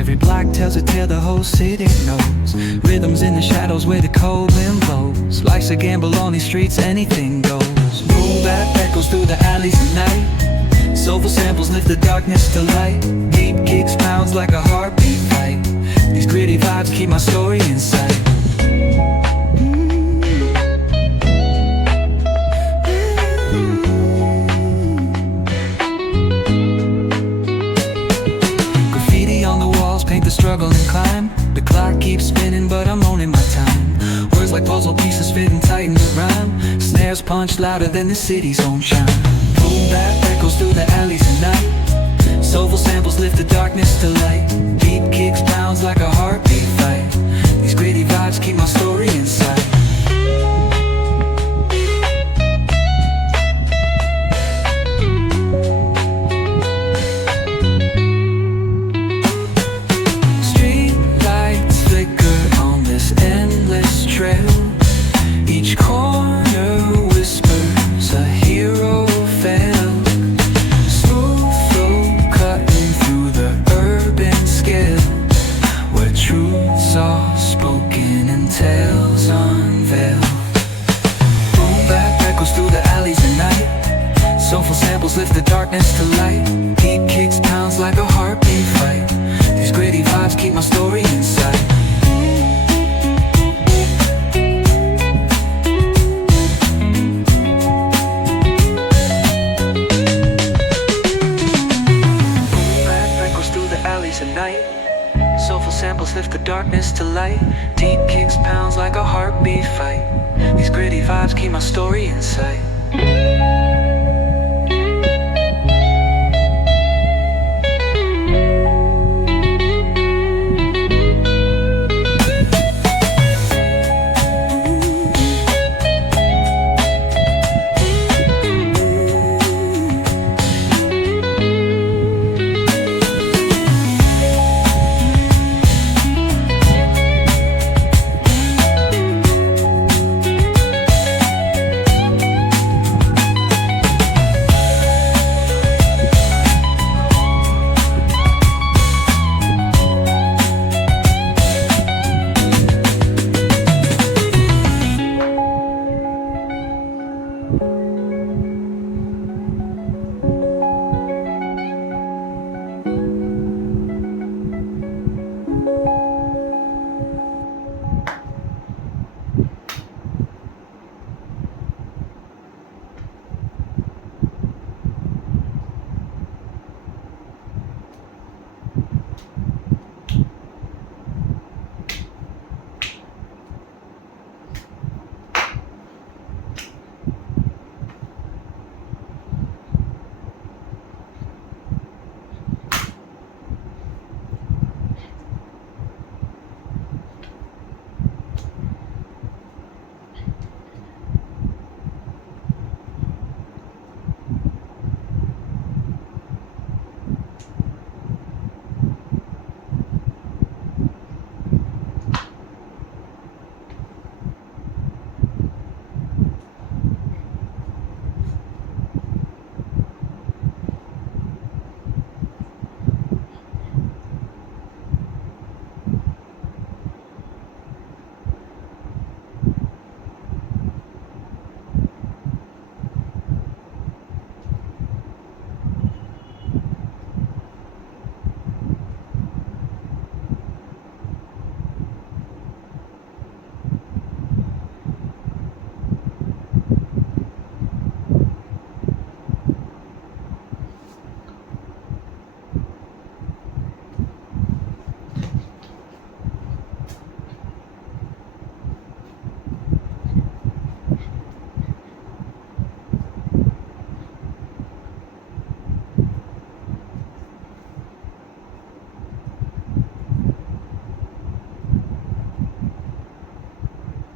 Every block tells a tale the whole city knows. Rhythms in the shadows where the cold wind blows. Life's a gamble on these streets, anything goes. Boom bap echoes through the alleys at night. Soulful samples lift the darkness to light. Deep kicks pounds like a heartbeat fight. These gritty vibes keep my story in sight. Paint the struggle and climb. The clock keeps spinning but I'm owning my time. Words like puzzle pieces fitting tight in the rhyme. Snares punch louder than the city's own chime. Boom bap echoes through the alleys at night. Soulful samples lift the darkness to light. Deep kicks pounds like a heartbeat fight. These gritty vibes keep my story in sight. Each corner whispers a hero fell. Smooth flow cutting through the urban scale, where truths are spoken and tales unveiled. Boom bap echoes through the alleys at night. Soulful samples lift the darkness to light. Deep kicks pounds like a heartbeat fight. These gritty vibes keep my story in sight. At night, soulful samples lift the darkness to light. Deep kicks pounds like a heartbeat fight. These gritty vibes keep my story in sight.